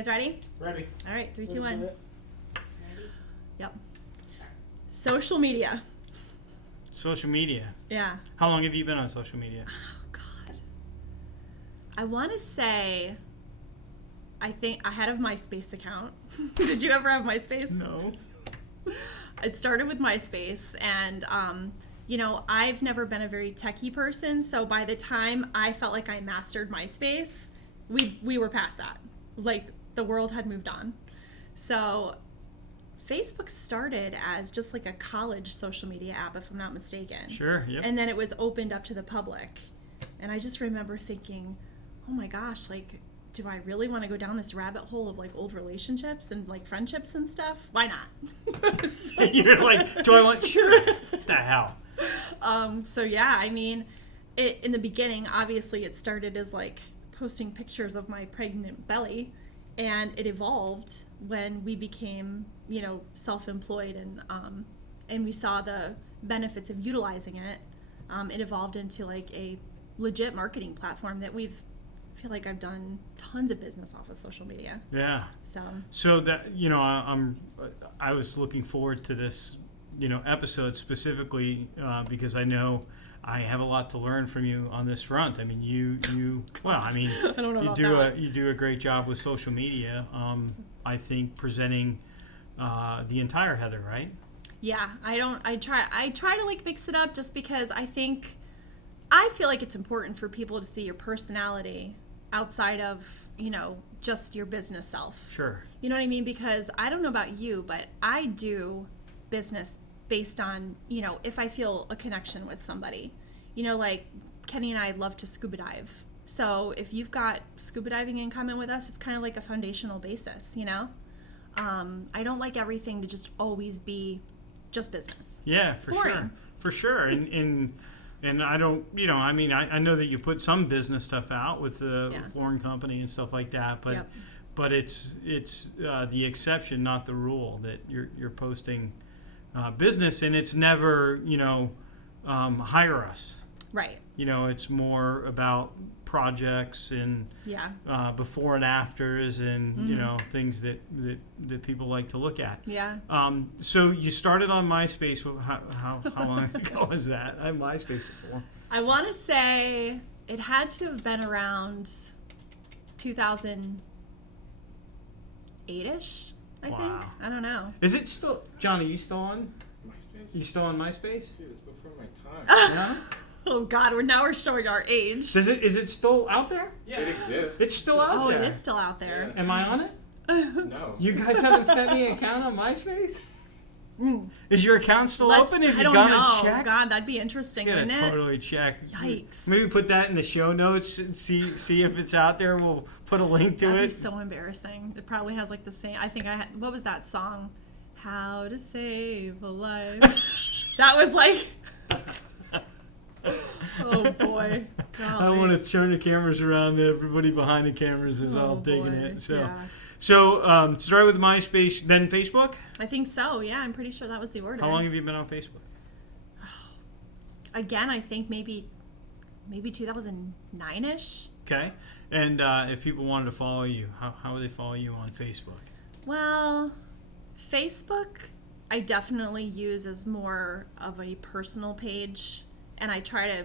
guys ready? Ready. All right, 3, 2, 1. Yep. Social media. Social media. Yeah. How long have you been on social media? Oh, God. I want to say, I think I had a Myspace account. Did you ever have Myspace? No. It started with Myspace, and I've never been a very techie person, so by the time I felt like I mastered Myspace, we were past that. Like, the world had moved on. So Facebook started as just like a college social media app, if I'm not mistaken. Sure, yep. And then it was opened up to the public. And I just remember thinking, oh my gosh, like, do I really want to go down this rabbit hole of like old relationships and like friendships and stuff? Why not? You're like, do I want? Sure. What the hell? So yeah, I mean, in the beginning, obviously it started as like posting pictures of my pregnant belly, and it evolved when we became, self-employed and we saw the benefits of utilizing it. It evolved into like a legit marketing platform that I feel like I've done tons of business off of social media. Yeah. So that I was looking forward to this, episode specifically because I know I have a lot to learn from you on this front. I mean, I don't know you do a great job with social media. I think presenting the entire Heather, right? Yeah, I try to like mix it up just because I feel like it's important for people to see your personality outside of, just your business self. Sure. You know what I mean? Because I don't know about you, but I do business based on, if I feel a connection with somebody. Like Kenny and I love to scuba dive. So if you've got scuba diving in common with us, it's kind of like a foundational basis, I don't like everything to just always be just business. Yeah, it's for boring. sure. For sure. And I don't, I know that you put some business stuff out with the flooring company and stuff like that, but Yep. but it's the exception, not the rule, that you're posting business, and it's never, hire us. Right. It's more about projects and before and afters and things that people like to look at. Yeah. So you started on MySpace. How long ago was that? MySpace was long. I want to say it had to have been around 2008-ish, I think. I don't know. Is it still, Johnny, you still on MySpace? You still on MySpace? Dude, it's before my time. Yeah? Oh God, we're showing our age. Is it still out there? Yeah, it exists. It's still out there. Oh, it is still out there. Am I on it? No. You guys haven't sent me an account on MySpace? Is your account still open? Have I you don't gone know. and checked? God, that'd be interesting, You wouldn't gotta it? totally check. Yikes. Maybe put that in the show notes and see if it's out there. We'll put a link to That'd it. be so embarrassing. It probably has like the same. I think what was that song? How to Save a Life. That was like. Oh boy. Golly. I want to turn the cameras around. Everybody behind the cameras is all digging boy. it. So, Yeah. so started with MySpace, then Facebook. I think so. Yeah, I'm pretty sure that was the order. How long have you been on Facebook? Again, I think maybe 2009-ish. Okay. And if people wanted to follow you, how would they follow you on Facebook? Well, Facebook I definitely use as more of a personal page, and I try to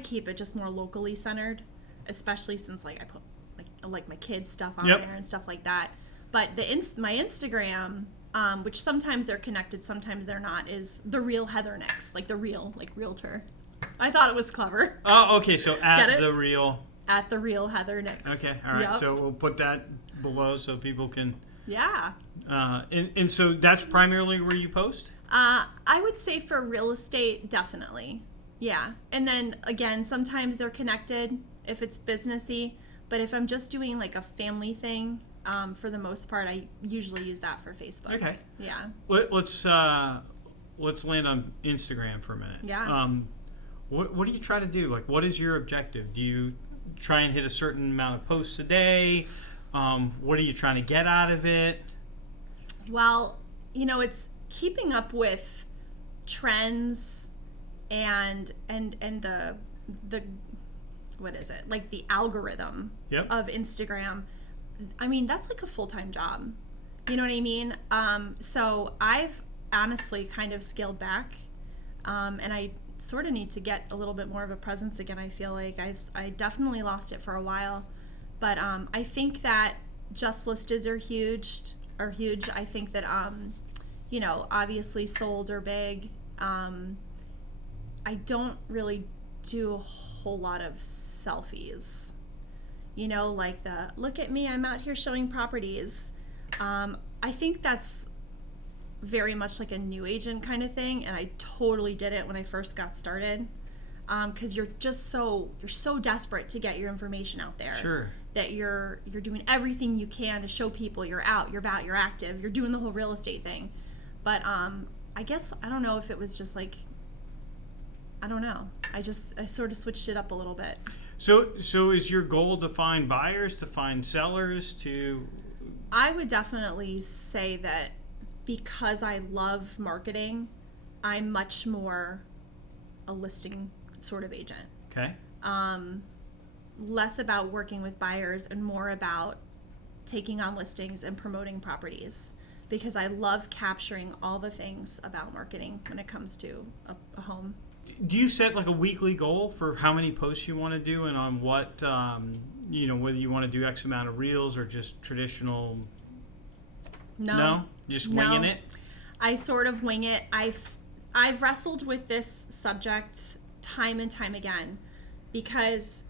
keep it just more locally centered, especially since like I put like my kids stuff on there and stuff like that. But my Instagram, which sometimes they're connected, sometimes they're not, is The Real Heather Nix, like the real, like realtor. I thought it was clever. Oh, okay. So at The Real Heather Nix. Okay, all right. Yep. So we'll put that below so people can. Yeah. And so that's primarily where you post? I would say for real estate, definitely. Yeah. And then again, sometimes they're connected if it's businessy, but if I'm just doing like a family thing, for the most part, I usually use that for Facebook. Okay. Yeah. Let's land on Instagram for a minute. Yeah. What do you try to do? Like, what is your objective? Do you try and hit a certain amount of posts a day? What are you trying to get out of it? Well, it's keeping up with trends and the what is it? Like the algorithm Yep. of Instagram I mean, that's like a full-time job. You know what I mean? So I've honestly kind of scaled back, and I sort of need to get a little bit more of a presence again. I feel like I definitely lost it for a while, but I think that just listed are huge. I think that obviously solds are big. I don't really do a whole lot of selfies. Like the look at me, I'm out here showing properties. I think that's very much like a new agent kind of thing, and I totally did it when I first got started. Because you're so desperate to get your information out there. Sure. That you're doing everything you can to show people you're out, you're about, you're active, you're doing the whole real estate thing. But I guess I don't know if it was just like, I don't know. I sort of switched it up a little bit. So is your goal to find buyers, to find sellers, to? I would definitely say that because I love marketing, I'm much more a listing sort of agent. Okay. Less about working with buyers and more about taking on listings and promoting properties, because I love capturing all the things about marketing when it comes to a home. Do you set like a weekly goal for how many posts you want to do, and on what, whether you want to do X amount of reels or just traditional? No? Just winging it? I sort of wing it. I've wrestled with this subject time and time again, because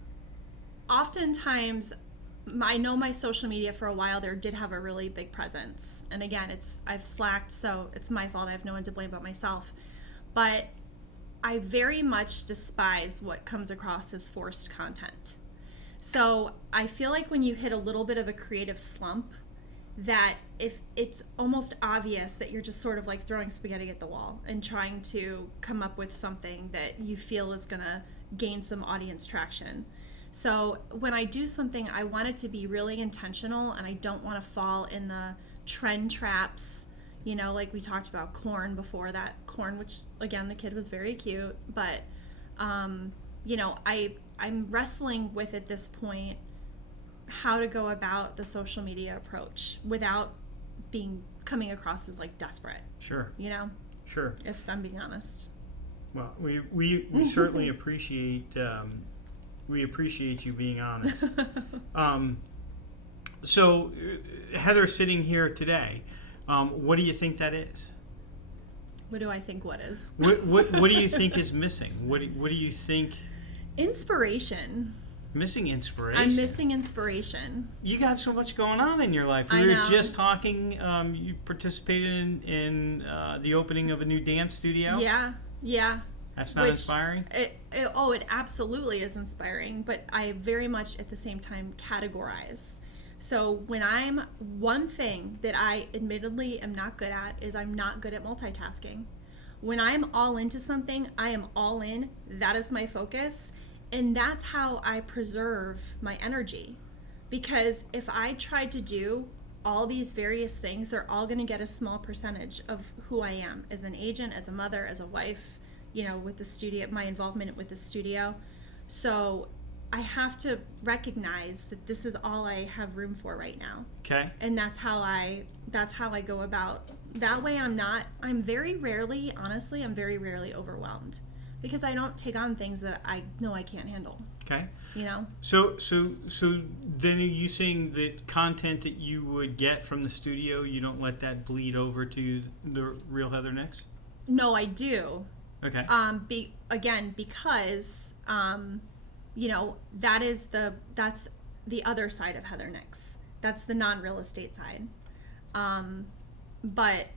oftentimes I know my social media for a while there did have a really big presence. And again, I've slacked, so it's my fault. I have no one to blame but myself. But I very much despise what comes across as forced content. So I feel like when you hit a little bit of a creative slump, that if it's almost obvious that you're just sort of like throwing spaghetti at the wall and trying to come up with something that you feel is going to gain some audience traction. So when I do something, I want it to be really intentional, and I don't want to fall in the trend traps. Like we talked about corn before, that corn, which again, the kid was very cute, but I'm wrestling with at this point how to go about the social media approach without coming across as like desperate. Sure. Sure. If I'm being honest. Well, we certainly appreciate you being honest. So Heather sitting here today, what do you think that is? What do I think what is? What do you think is missing? What do you think? Inspiration. Missing inspiration. I'm missing inspiration. You got so much going on in your life. We were just talking. You participated in the opening of a new dance studio. Yeah. That's not inspiring? It absolutely is inspiring, but I very much at the same time categorize. So one thing that I admittedly am not good at is I'm not good at multitasking. When I'm all into something, I am all in. That is my focus. And that's how I preserve my energy. Because if I tried to do all these various things, they're all going to get a small percentage of who I am as an agent, as a mother, as a wife, with the studio, my involvement with the studio. So I have to recognize that this is all I have room for right now. Okay. And that's how I go about. That way I'm very rarely overwhelmed, because I don't take on things that I know I can't handle. Okay. So then are you saying that content that you would get from the studio, you don't let that bleed over to the real Heather Nix? No, I do. Okay. Because that's the other side of Heather Nix. That's the non-real estate side. But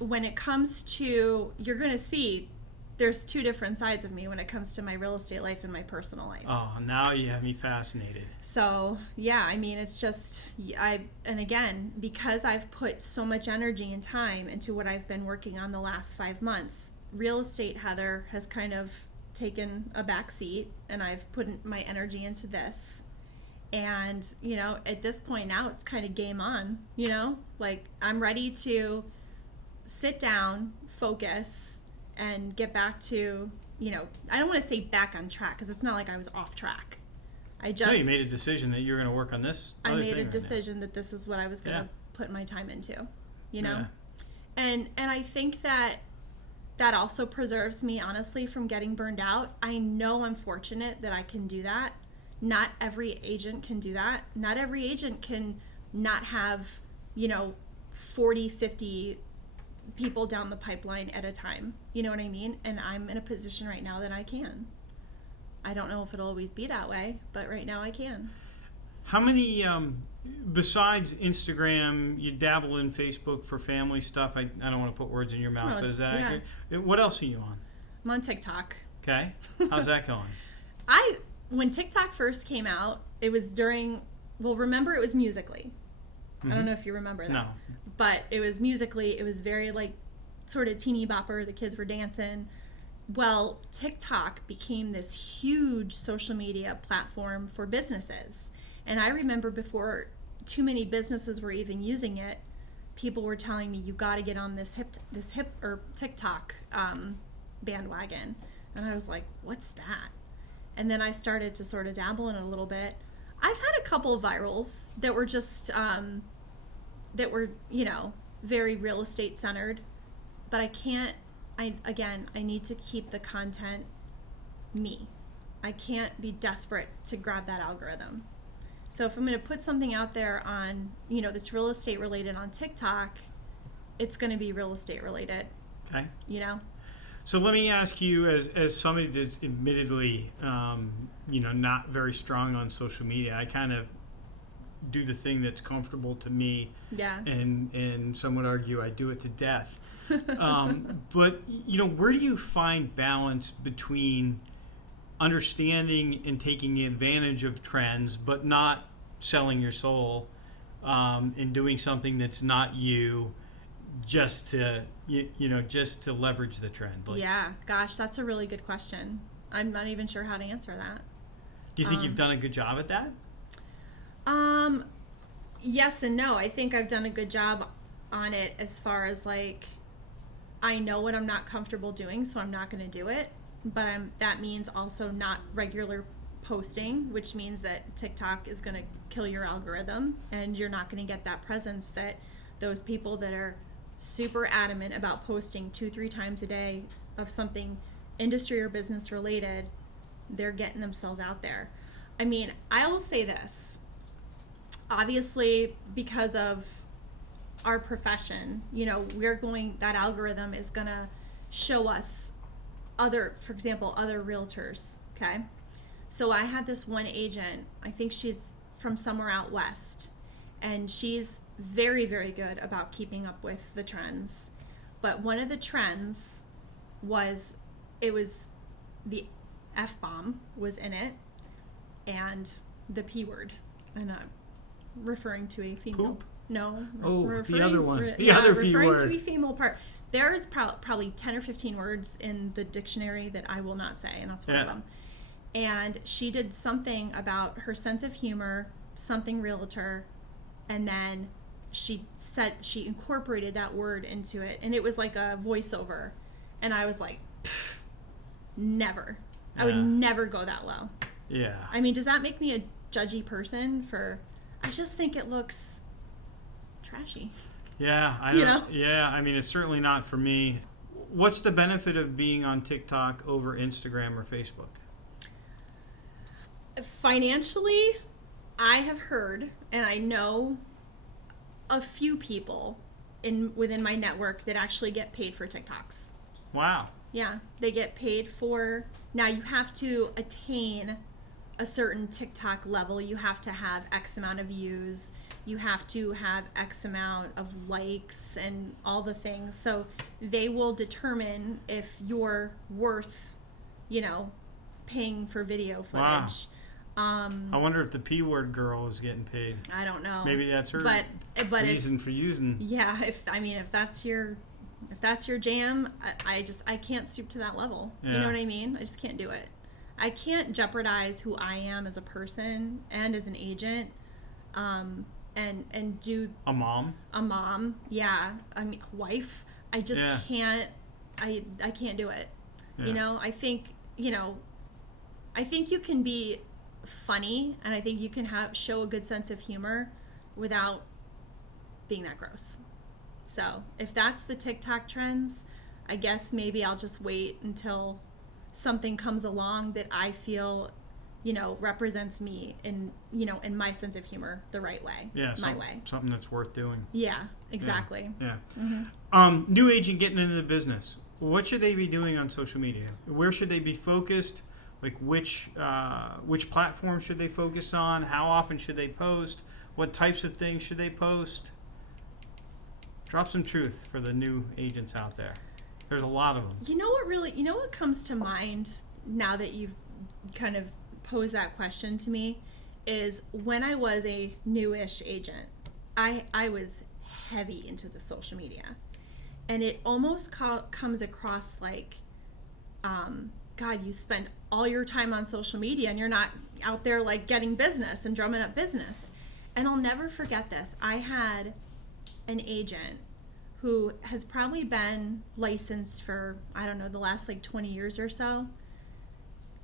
when it comes to, you're going to see there's two different sides of me when it comes to my real estate life and my personal life. Oh, now you have me fascinated. So, yeah, it's just, and again, because I've put so much energy and time into what I've been working on the last 5 months, real estate Heather has kind of taken a back seat, and I've put my energy into this. And, at this point now, it's kind of game on, like I'm ready to sit down, focus, and get back to, I don't want to say back on track, because it's not like I was off track, No, you made a decision that you're going to work on this. I made a decision that this is what I was going to put my time into, you know? Yeah. And I think that also preserves me, honestly, from getting burned out. I know I'm fortunate that I can do that. Not every agent can do that. Not every agent can not have, 40, 50 people down the pipeline at a time. You know what I mean? And I'm in a position right now that I can. I don't know if it'll always be that way, but right now I can. How many, besides Instagram, you dabble in Facebook for family stuff? I don't want to put words in your mouth, but is that accurate? What else are you on? I'm on TikTok. Okay. How's that going? When TikTok first came out, it was remember it was Musical.ly. I don't know if you remember that. No. But it was Musical.ly. It was very sort of teeny bopper. The kids were dancing. Well, TikTok became this huge social media platform for businesses. And I remember before too many businesses were even using it, people were telling me, you got to get on this hip or TikTok bandwagon. And I was like, what's that? And then I started to sort of dabble in it a little bit. I've had a couple of virals that were just, very real estate centered. But I need to keep the content me. I can't be desperate to grab that algorithm. So if I'm going to put something out there on, that's real estate related on TikTok, it's going to be real estate related. Okay. So let me ask you, as somebody that's admittedly, not very strong on social media, I kind of do the thing that's comfortable to me. Yeah. And some would argue I do it to death. But, where do you find balance between understanding and taking advantage of trends, but not selling your soul, and doing something that's not you, just to leverage the trend? Yeah, gosh, that's a really good question. I'm not even sure how to answer that. Do you think you've done a good job at that? Yes and no. I think I've done a good job on it as far as I know what I'm not comfortable doing, so I'm not going to do it. But that means also not regular posting, which means that TikTok is going to kill your algorithm, and you're not going to get that presence that those people that are super adamant about posting 2-3 times a day of something industry or business related, they're getting themselves out there. I mean, I will say this. Obviously, because of our profession, that algorithm is going to show us other realtors, okay? So I had this one agent, I think she's from somewhere out west, and she's very, very good about keeping up with the trends. But one of the trends was the F-bomb was in it, and the P word, and I'm referring to a female. Poop? No. The other one. The other P word. Referring to a female part. There's probably 10 or 15 words in the dictionary that I will not say, and that's one of them. And she did something about her sense of humor, something realtor, and then she incorporated that word into it, and it was like a voiceover. And I was like, never. I would never go that low. Yeah. I mean, does that make me a judgy person I just think it looks trashy. Yeah, Yeah, I mean, it's certainly not for me. What's the benefit of being on TikTok over Instagram or Facebook? Financially, I have heard, and I know a few people within my network that actually get paid for TikToks. Wow. Yeah, they get paid for. Now you have to attain a certain TikTok level. You have to have X amount of views. You have to have X amount of likes and all the things. So they will determine if you're worth, paying for video footage. Wow. I wonder if the P word girl is getting paid. I don't know. Maybe that's her reason for using. Yeah, if that's your jam, I can't stoop to that level. Yeah. You know what I mean? I just can't do it. I can't jeopardize who I am as a person and as an agent, and do a mom. Yeah, I mean, wife. I just can't. I can't do it. Yeah. I think you can be funny, and I think you can show a good sense of humor without being that gross. So if that's the TikTok trends, I guess maybe I'll just wait until something comes along that I feel, represents me in my sense of humor the right way. Yeah, my way. Something that's worth doing. Yeah, exactly. Yeah. Mm-hmm. New agent getting into the business. What should they be doing on social media? Where should they be focused? Like which platform should they focus on? How often should they post? What types of things should they post? Drop some truth for the new agents out there. There's a lot of them. What comes to mind now that you've kind of posed that question to me is when I was a newish agent, I was heavy into the social media. And it almost comes across like, God, you spend all your time on social media and you're not out there like getting business and drumming up business. And I'll never forget this. I had an agent who has probably been licensed for, I don't know, the last like 20 years or so.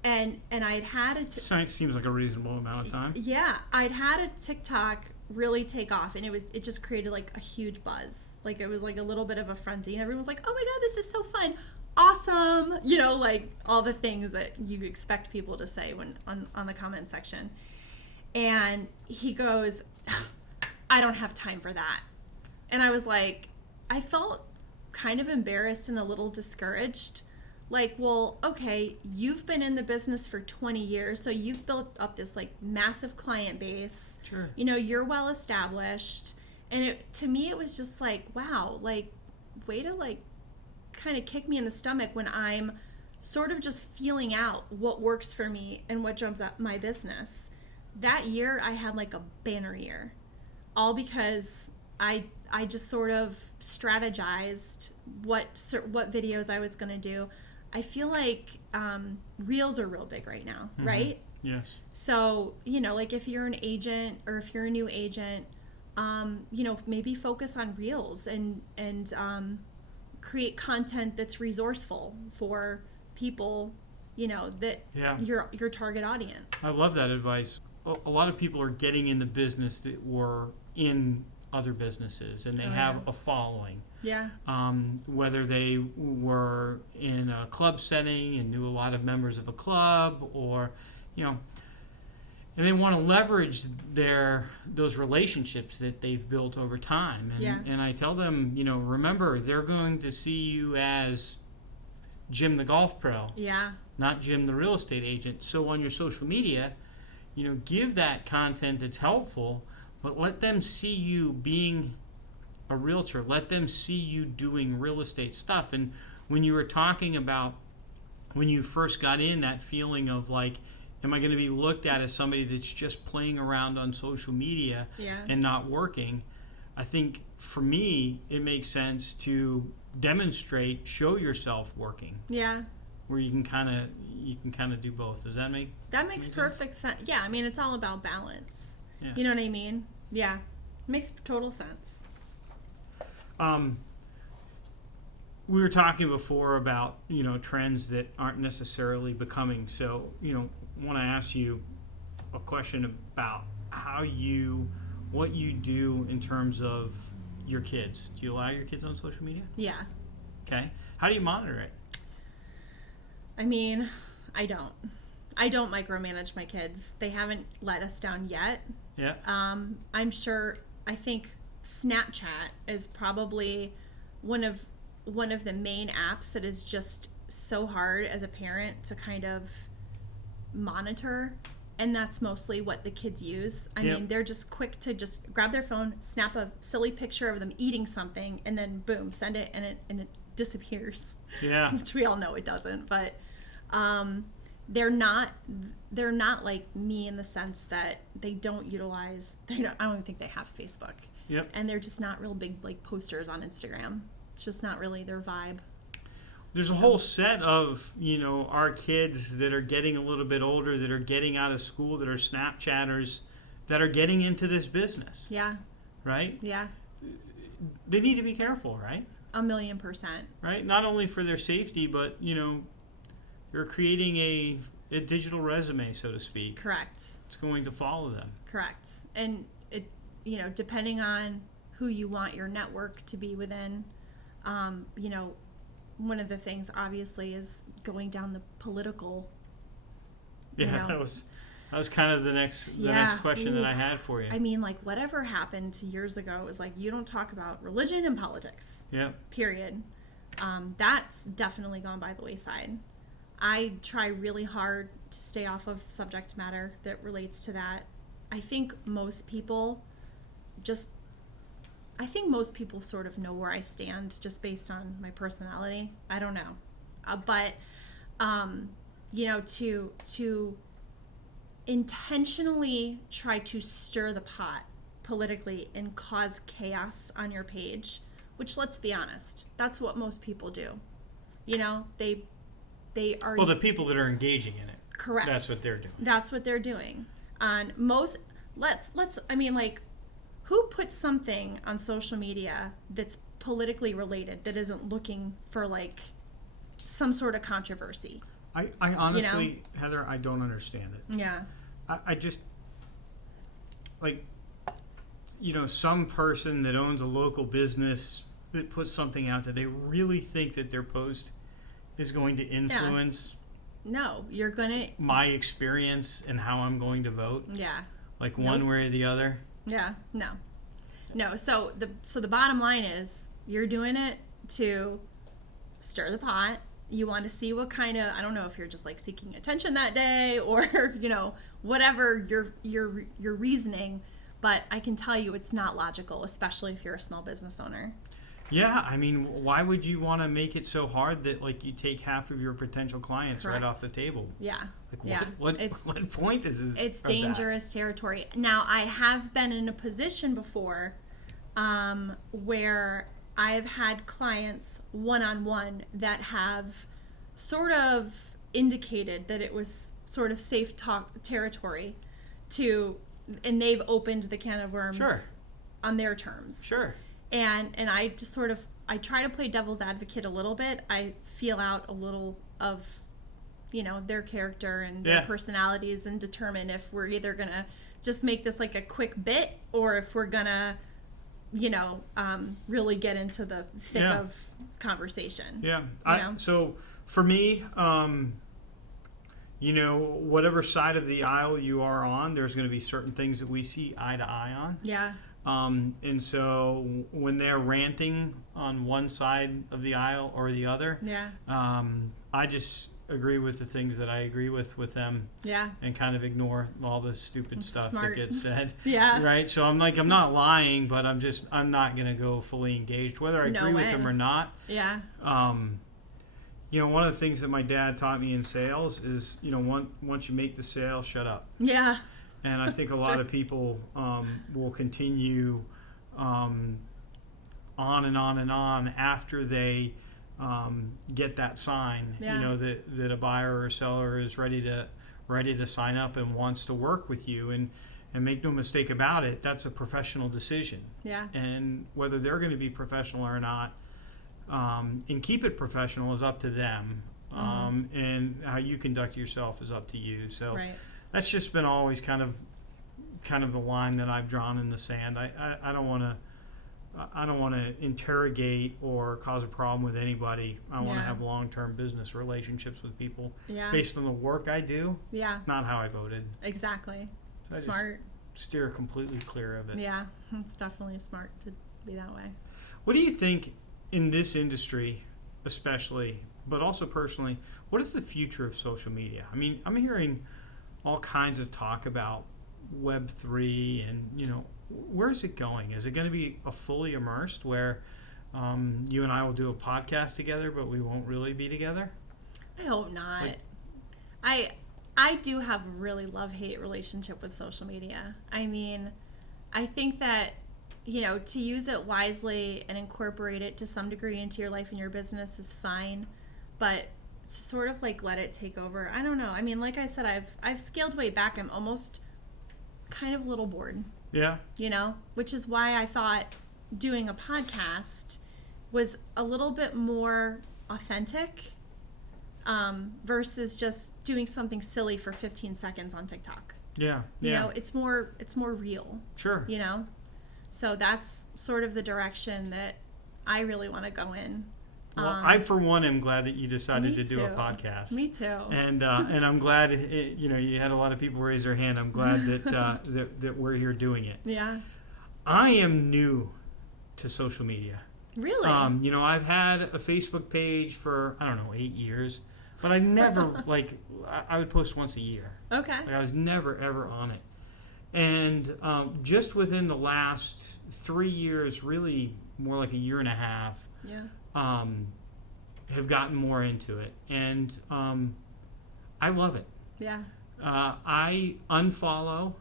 And I'd had Seems like a reasonable amount of time. Yeah, I'd had a TikTok really take off, and it just created like a huge buzz. Like it was like a little bit of a frenzy, and everyone was like, "Oh my God, this is so fun, awesome!" Like all the things that you expect people to say when on the comment section. And he goes, "I don't have time for that," and I was like, I felt kind of embarrassed and a little discouraged. Like, well, okay, you've been in the business for 20 years, so you've built up this like massive client base. Sure. You're well established. And to me, it was just like, wow, like, way to like kind of kick me in the stomach when I'm sort of just feeling out what works for me and what drums up my business. That year, I had like a banner year, all because I just sort of strategized what videos I was going to do. I feel like reels are real big right now, Mm-hmm. right? Yes. So, like if you're an agent or if you're a new agent, maybe focus on reels and create content that's resourceful for people, that your target audience. I love that advice. A lot of people are getting in the business that were in other businesses and they have a following. Yeah. Whether they were in a club setting and knew a lot of members of a club or, and they want to leverage those relationships that they've built over time. And I tell them, remember, they're going to see you as Jim the golf pro. Yeah. Not Jim the real estate agent. So on your social media, give that content that's helpful, but let them see you being a realtor. Let them see you doing real estate stuff. And when you were talking about when you first got in, that feeling of like, am I going to be looked at as somebody that's just playing around on social media and not working? I think for me, it makes sense to demonstrate, show yourself working. Yeah. Where you can kind of do both. Does that make perfect sense? Yeah, I mean, it's all about balance. Yeah. You know what I mean? Yeah. Makes total sense. We were talking before about, trends that aren't necessarily becoming. So, want to ask you a question about what you do in terms of your kids. Do you allow your kids on social media? Yeah. Okay. How do you monitor it? I mean, I don't micromanage my kids. They haven't let us down yet. Yeah. I think Snapchat is probably one of the main apps that is just so hard as a parent to kind of monitor, and that's mostly what the kids use. I mean, they're just quick to just grab their phone, snap a silly picture of them eating something, and then boom, send it, and it disappears. Yeah. Which we all know it doesn't, but they're not like me in the sense that they don't utilize. I don't even think they have Facebook. Yep. And they're just not real big like posters on Instagram. It's just not really their vibe. There's a whole set of, our kids that are getting a little bit older, that are getting out of school, that are Snapchatters, that are getting into this business. Yeah. Right? Yeah. They need to be careful, right? 1,000,000%. Right? Not only for their safety, but, you're creating a digital resume, so to speak. Correct. It's going to follow them. Correct. And it, depending on who you want your network to be within, one of the things obviously is going down the political. Yeah, that was kind of the next question that I had for you. I mean, like, whatever happened to years ago is like, you don't talk about religion and politics. Yeah. Period. That's definitely gone by the wayside. I try really hard to stay off of subject matter that relates to that. I think most people sort of know where I stand just based on my personality. I don't know. But to intentionally try to stir the pot politically and cause chaos on your page, which, let's be honest, that's what most people do. They are... Well, the people that are engaging in it. Correct. That's what they're doing. That's what they're doing. On most... who puts something on social media that's politically related that isn't looking for, like, some sort of controversy? I honestly, Heather, I don't understand it. Yeah. I just, like, some person that owns a local business that puts something out that they really think that their post is going to influence No, you're gonna... my experience and how I'm going to vote. Yeah. Like one way or the other. Yeah. No. So the bottom line is you're doing it to stir the pot. You want to see what kind of, I don't know if you're just like seeking attention that day or, whatever your reasoning, but I can tell you it's not logical, especially if you're a small business owner. Yeah, I mean, why would you want to make it so hard that, like, you take half of your potential clients Correct. right off the table? Yeah. Like, what point is it? It's dangerous territory. Now, I have been in a position before where I've had clients one-on-one that have sort of indicated that it was sort of safe territory and they've opened the can of worms on their terms. Sure. And I just sort of, I try to play devil's advocate a little bit. I feel out a little of, their character and their personalities and determine if we're either going to just make this like a quick bit or if we're going to, really get into the thick of conversation. Yeah. So for me, whatever side of the aisle you are on, there's going to be certain things that we see eye to eye on. Yeah. And so when they're ranting on one side of the aisle or the other, I just agree with the things that I agree with them. Yeah. And kind of ignore all the stupid stuff that gets said. Yeah. Right. So I'm not lying, but I'm not going to go fully engaged, whether I agree with them or not. Yeah. One of the things that my dad taught me in sales is, once you make the sale, shut up. Yeah. And I think a lot of people will continue on and on and on after they get that sign, that a buyer or seller is ready to sign up and wants to work with you. And make no mistake about it, that's a professional decision. Yeah. And whether they're going to be professional or not, and keep it professional is up to them. And how you conduct yourself is up to you. So. Right. That's just been always kind of the line that I've drawn in the sand. I don't want to interrogate or cause a problem with anybody. I want to have long-term business relationships with people based on the work I do. Yeah. Not how I voted. Exactly. So smart. I just steer completely clear of it. Yeah, it's definitely smart to be that way. What do you think in this industry, especially, but also personally, what is the future of social media? I mean, I'm hearing all kinds of talk about Web3 and, where is it going? Is it going to be a fully immersed where you and I will do a podcast together, but we won't really be together? I hope not. I do have a really love-hate relationship with social media. I mean, I think that, to use it wisely and incorporate it to some degree into your life and your business is fine, but to sort of like let it take over, I don't know. I mean, like I said, I've scaled way back. I'm almost kind of a little bored. Yeah. Which is why I thought doing a podcast was a little bit more authentic versus just doing something silly for 15 seconds on TikTok. Yeah. You know, it's more real. Sure. You know, so that's sort of the direction that I really want to go in. Well, I for one am glad that you decided to do a podcast. Me too. And I'm glad you had a lot of people raise their hand. I'm glad that that we're here doing it. Yeah. I am new to social media. Really? I've had a Facebook page for 8 years, but I never I would post once a year. Okay. I was never ever on it. And just within the last 3 years, really more like a year and a half, have gotten more into it, and I love it. Yeah. I unfollow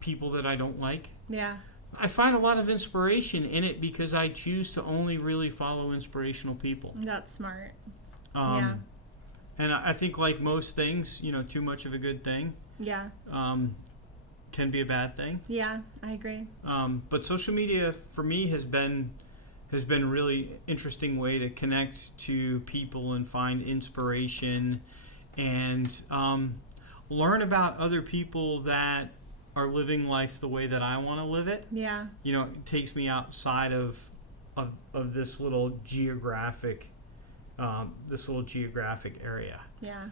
people that I don't like. Yeah. I find a lot of inspiration in it because I choose to only really follow inspirational people. That's smart. Yeah. And I think, like most things, too much of a good thing. Yeah. Can be a bad thing. Yeah, I agree. But social media for me has been a really interesting way to connect to people and find inspiration and learn about other people that are living life the way that I want to live it. Yeah. It takes me outside of this little geographic area. Yeah.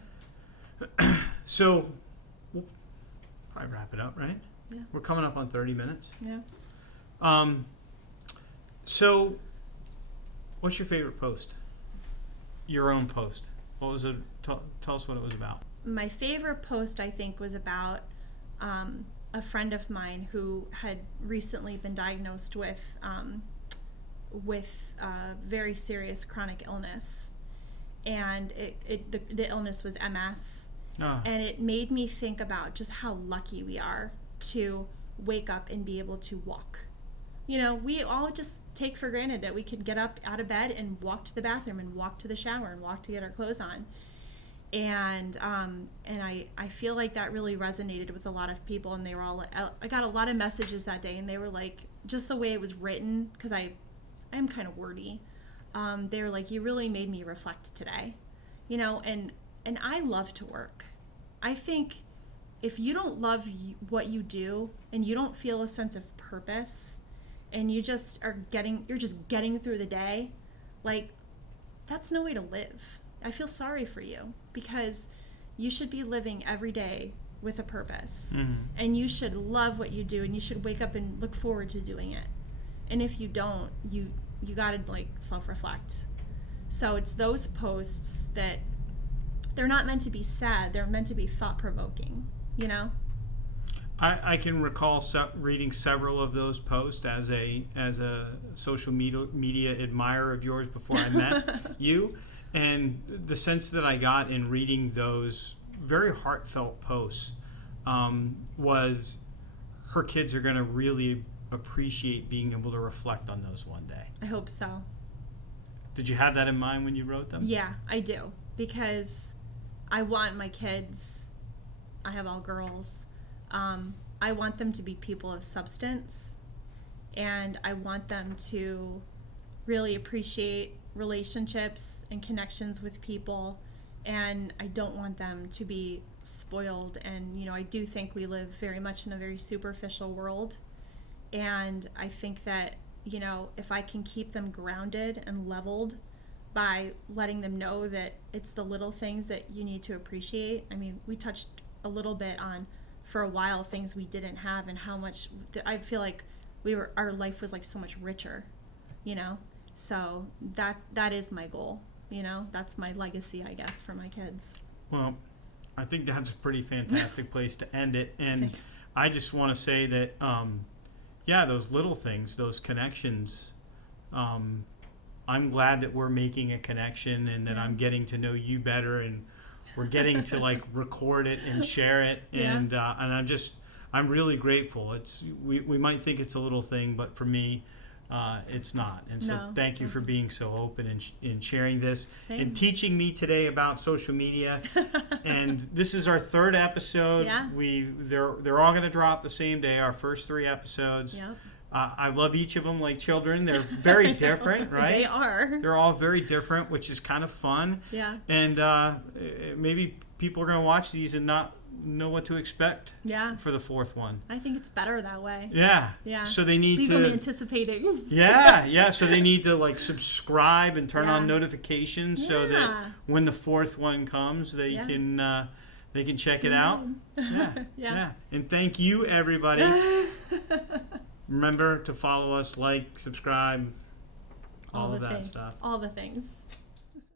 So we'll probably wrap it up, right? Yeah. We're coming up on 30 minutes. Yeah. So what's your favorite post? Your own post. What was it? Tell us what it was about. My favorite post, I think, was about a friend of mine who had recently been diagnosed with very serious chronic illness, and the illness was MS, and it made me think about just how lucky we are to wake up and be able to walk. We all just take for granted that we could get up out of bed and walk to the bathroom and walk to the shower and walk to get our clothes on. And I feel like that really resonated with a lot of people, and they were all, I got a lot of messages that day, and they were like, just the way it was written, because I'm kind of wordy. They were like, you really made me reflect today, and I love to work. I think if you don't love what you do and you don't feel a sense of purpose, and you're just getting through the day, like, that's no way to live. I feel sorry for you, because you should be living every day with a purpose, and you should love what you do, and you should wake up and look forward to doing it. And if you don't, you gotta self-reflect. So it's those posts that they're not meant to be sad, they're meant to be thought-provoking, I can recall reading several of those posts as a social media admirer of yours before I met you. And the sense that I got in reading those very heartfelt posts was her kids are going to really appreciate being able to reflect on those one day. I hope so. Did you have that in mind when you wrote them? Yeah, I do. Because I want my kids, I have all girls, I want them to be people of substance, and I want them to really appreciate relationships and connections with people, and I don't want them to be spoiled. And I do think we live very much in a very superficial world, and I think that if I can keep them grounded and leveled by letting them know that it's the little things that you need to appreciate. I mean, we touched a little bit on, for a while, things we didn't have, and how much I feel like our life was so much richer, So that is my goal, that's my legacy, I guess, for my kids. Well, I think that's a pretty fantastic place to end it. And Thanks. I just want to say that, those little things, those connections, I'm glad that we're making a connection, and that I'm getting to know you better, and we're getting to record it and share it. And I'm really grateful. We might think it's a little thing, but for me, it's not. And so thank you for being so open and sharing this. Same. And teaching me today about social media. And this is our 3rd episode. Yeah. They're all going to drop the same day, our first 3 episodes. Yep. I love each of them like children. They're very different, right? They are. They're all very different, which is kind of fun. Yeah. And maybe people are going to watch these and not know what to expect for the fourth one. I think it's better that way. Yeah. Yeah. So they need Leave to... them anticipating. Yeah. So they need to like subscribe and turn on notifications so that when the fourth one comes, they can check it out. Yeah. And thank you, everybody. Remember to follow us, like, subscribe, all of that things. stuff. All the things.